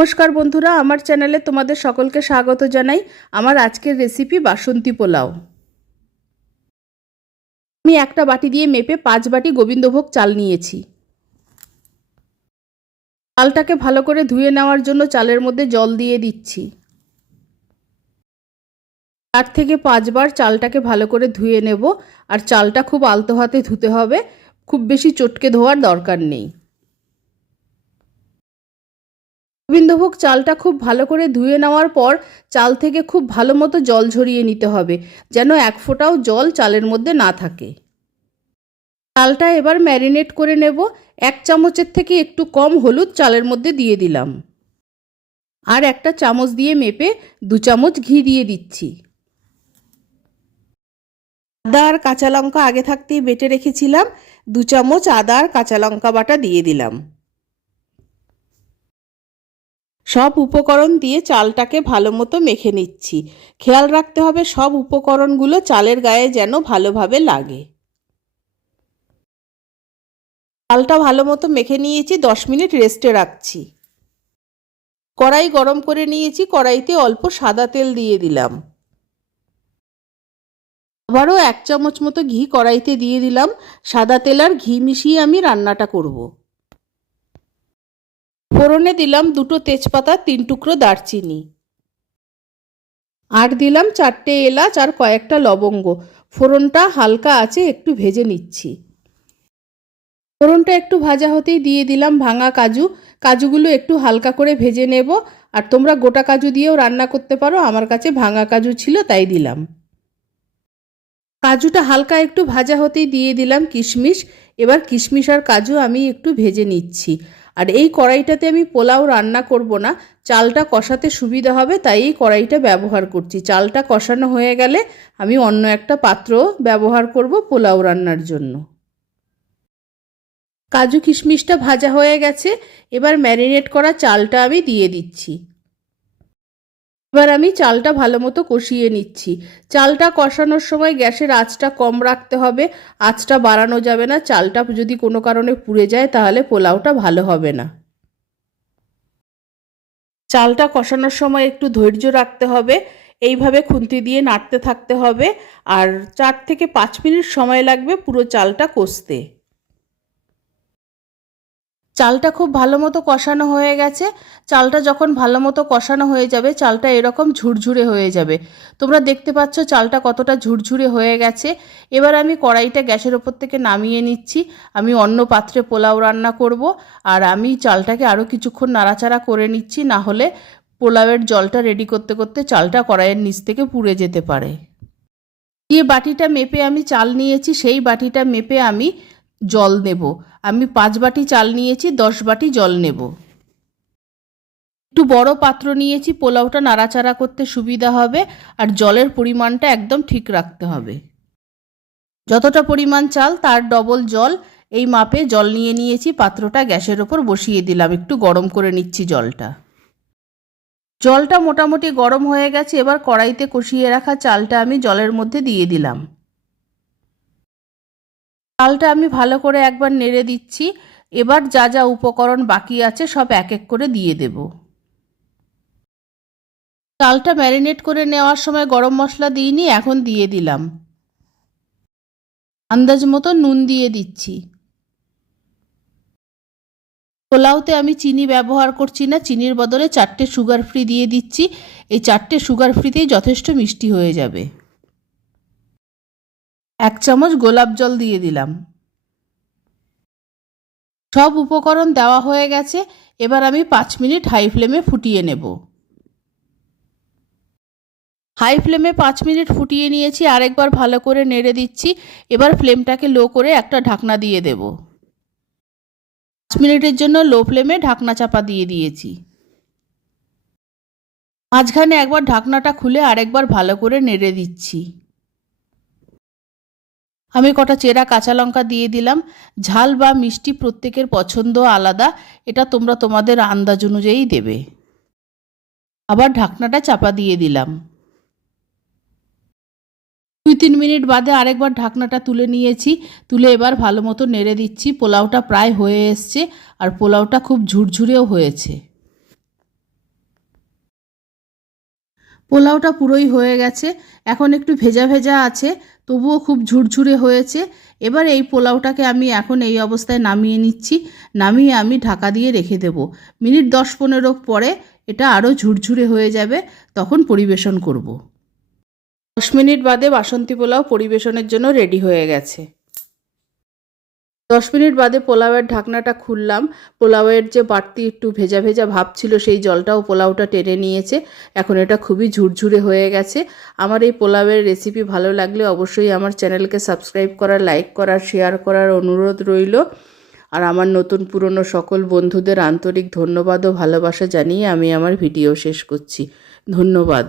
নমস্কার বন্ধুরা, আমার চ্যানেলে তোমাদের সকলকে স্বাগত জানাই। আমার আজকের রেসিপি বাসন্তী পোলাও। আমি একটা বাটি দিয়ে মেপে 5 বাটি গোবিন্দভোগ চাল নিয়েছি। চালটাকে ভালো করে ধুয়ে নেওয়ার জন্য চালের মধ্যে জল দিয়ে দিচ্ছি। 4 থেকে 5 বার চালটাকে ভালো করে ধুয়ে নেব। আর চালটা খুব আলতো হাতে ধুতে হবে, খুব বেশি চটকে ধোয়ার দরকার নেই। গোবিন্দভোগ চালটা খুব ভালো করে ধুয়ে নেওয়ার পর চাল থেকে খুব ভালো মতো জল ঝরিয়ে নিতে হবে, যেন এক ফোঁটাও জল চালের মধ্যে না থাকে। চালটা এবার ম্যারিনেট করে নেব। 1 চামচের থেকে একটু কম হলুদ চালের মধ্যে দিয়ে দিলাম। আর একটা চামচ দিয়ে মেপে 2 চামচ ঘি দিয়ে দিচ্ছি। আদা আর কাঁচা লঙ্কা আগে থাকতেই বেটে রেখেছিলাম, 2 চামচ আদা আর কাঁচা লঙ্কা বাটা দিয়ে দিলাম। সব উপকরণ দিয়ে চালটাকে ভালো মতো মেখে নিচ্ছি। খেয়াল রাখতে হবে সব উপকরণগুলো চালের গায়ে যেন ভালোভাবে লাগে। চালটা ভালো মতো মেখে নিয়েছি, 10 মিনিট রেস্টে রাখছি। কড়াই গরম করে নিয়েছি, কড়াইতে অল্প সাদা তেল দিয়ে দিলাম। আবারও 1 চামচ মতো ঘি কড়াইতে দিয়ে দিলাম। সাদা তেল আর ঘি মিশিয়ে আমি রান্নাটা করব। ফোড়নে দিলাম 2টো তেজপাতা, 3 টুকরো দারচিনি। আর দিলাম 4টে এলাচ আর কয়েকটা লবঙ্গ। ফোড়নটা হালকা আছে একটু ভেজে নিচ্ছি। ফোড়নটা একটু ভাজা হতেই দিয়ে দিলাম ভাঙা কাজু। কাজুগুলো একটু হালকা করে ভেজে নেব। আর তোমরা গোটা কাজু দিয়েও রান্না করতে পারো, আমার কাছে ভাঙা কাজু ছিল তাই দিলাম। কাজুটা হালকা একটু ভাজা হতেই দিয়ে দিলাম কিশমিশ। এবার কিশমিশ আর কাজু আমি একটু ভেজে নিচ্ছি। আর এই কড়াইটাতে আমি পোলাও রান্না করব না, চালটা কষাতে সুবিধা হবে তাই এই কড়াইটা ব্যবহার করছি। চালটা কষানো হয়ে গেলে আমি অন্য একটা পাত্র ব্যবহার করব পোলাও রান্নার জন্য। কাজু কিশমিশটা ভাজা হয়ে গেছে, এবার ম্যারিনেট করা চালটা আমি দিয়ে দিচ্ছি। এবার আমি চালটা ভালো মতো কষিয়ে নিচ্ছি। চালটা কষানোর সময় গ্যাসের আঁচটা কম রাখতে হবে, আঁচটা বাড়ানো যাবে না। চালটা যদি কোনো কারণে পুড়ে যায় তাহলে পোলাওটা ভালো হবে না। চালটা কষানোর সময় একটু ধৈর্য রাখতে হবে, এইভাবে খুন্তি দিয়ে নাড়তে থাকতে হবে। আর 4 থেকে 5 মিনিট সময় লাগবে পুরো চালটা কষতে। চালটা খুব ভালো মতো কষানো হয়ে গেছে। চালটা যখন ভালো মতো কষানো হয়ে যাবে চালটা এরকম ঝুরঝুরে হয়ে যাবে। তোমরা দেখতে পাচ্ছ চালটা কতটা ঝুরঝুরে হয়ে গেছে। এবার আমি কড়াইটা গ্যাসের ওপর থেকে নামিয়ে নিচ্ছি। আমি অন্য পাত্রে পোলাও রান্না করব। আর আমি চালটাকে আরও কিছুক্ষণ নাড়াচাড়া করে নিচ্ছি, না হলে পোলাওয়ের জলটা রেডি করতে করতে চালটা কড়াইয়ের নিচ থেকে পুড়ে যেতে পারে। যে বাটিটা মেপে আমি চাল নিয়েছি সেই বাটিটা মেপে আমি জল নেব। আমি 5 বাটি চাল নিয়েছি, 10 বাটি জল নেব। একটু বড় পাত্র নিয়েছি, পোলাওটা নাড়াচাড়া করতে সুবিধা হবে। আর জলের পরিমাণটা একদম ঠিক রাখতে হবে। যতটা পরিমাণ চাল তার ডবল জল এই মাপে জল নিয়ে নিয়েছি। পাত্রটা গ্যাসের ওপর বসিয়ে দিলাম, একটু গরম করে নিচ্ছি জলটা। জলটা মোটামুটি গরম হয়ে গেছে। এবার কড়াইতে কষিয়ে রাখা চালটা আমি জলের মধ্যে দিয়ে দিলাম। চালটা আমি ভালো করে একবার নেড়ে দিচ্ছি। এবার যা যা উপকরণ বাকি আছে সব এক এক করে দিয়ে দেব। চালটা ম্যারিনেট করে নেওয়ার সময় গরম মশলা দিইনি, এখন দিয়ে দিলাম। আন্দাজ মতো নুন দিয়ে দিচ্ছি। পোলাওতে আমি চিনি ব্যবহার করছি না, চিনির বদলে 4টে সুগার ফ্রি দিয়ে দিচ্ছি। এই 4টে সুগার ফ্রিতেই যথেষ্ট মিষ্টি হয়ে যাবে। 1 চামচ গোলাপ জল দিয়ে দিলাম। সব উপকরণ দেওয়া হয়ে গেছে। এবার আমি 5 মিনিট হাই ফ্লেমে ফুটিয়ে নেব। হাই ফ্লেমে 5 মিনিট ফুটিয়ে নিয়েছি, আরেকবার ভালো করে নেড়ে দিচ্ছি। এবার ফ্লেমটাকে লো করে একটা ঢাকনা দিয়ে দেব। 5 মিনিটের জন্য লো ফ্লেমে ঢাকনা চাপা দিয়ে দিয়েছি। মাঝখানে একবার ঢাকনাটা খুলে আরেকবার ভালো করে নেড়ে দিচ্ছি। আমি কটা চেরা কাঁচা লঙ্কা দিয়ে দিলাম। ঝাল বা মিষ্টি প্রত্যেকের পছন্দ আলাদা, এটা তোমরা তোমাদের আন্দাজ অনুযায়ী দেবে। আবার ঢাকনাটা চাপা দিয়ে দিলাম। 2-3 মিনিট বাদে আরেকবার ঢাকনাটা তুলে নিয়েছি। তুলে এবার ভালো মতো নেড়ে দিচ্ছি। পোলাওটা প্রায় হয়ে এসছে আর পোলাওটা খুব ঝুরঝুরেও হয়েছে। পোলাওটা পুরোই হয়ে গেছে, এখন একটু ভেজা ভেজা আছে, তবুও খুব ঝুরঝুরে হয়েছে। এবার এই পোলাওটাকে আমি এখন এই অবস্থায় নামিয়ে নিচ্ছি। নামিয়ে আমি ঢাকা দিয়ে রেখে দেব। মিনিট 10-15 পরে এটা আরও ঝুরঝুরে হয়ে যাবে, তখন পরিবেশন করব। 10 মিনিট বাদে বাসন্তী পোলাও পরিবেশনের জন্য রেডি হয়ে গেছে। 10 মিনিট বাদে পোলাওয়ের ঢাকনাটা খুললাম। পোলাওয়ের যে বাড়তি একটু ভেজা ভেজা ভাব ছিল সেই জলটাও পোলাওটা টেনে নিয়েছে। এখন এটা খুবই ঝুরঝুরে হয়ে গেছে। আমার এই পোলাওয়ের রেসিপি ভালো লাগলে অবশ্যই আমার চ্যানেলকে সাবস্ক্রাইব করার, লাইক করার, শেয়ার করার অনুরোধ রইল। আর আমার নতুন পুরনো সকল বন্ধুদের আন্তরিক ধন্যবাদ ও ভালোবাসা জানিয়ে আমি আমার ভিডিও শেষ করছি। ধন্যবাদ।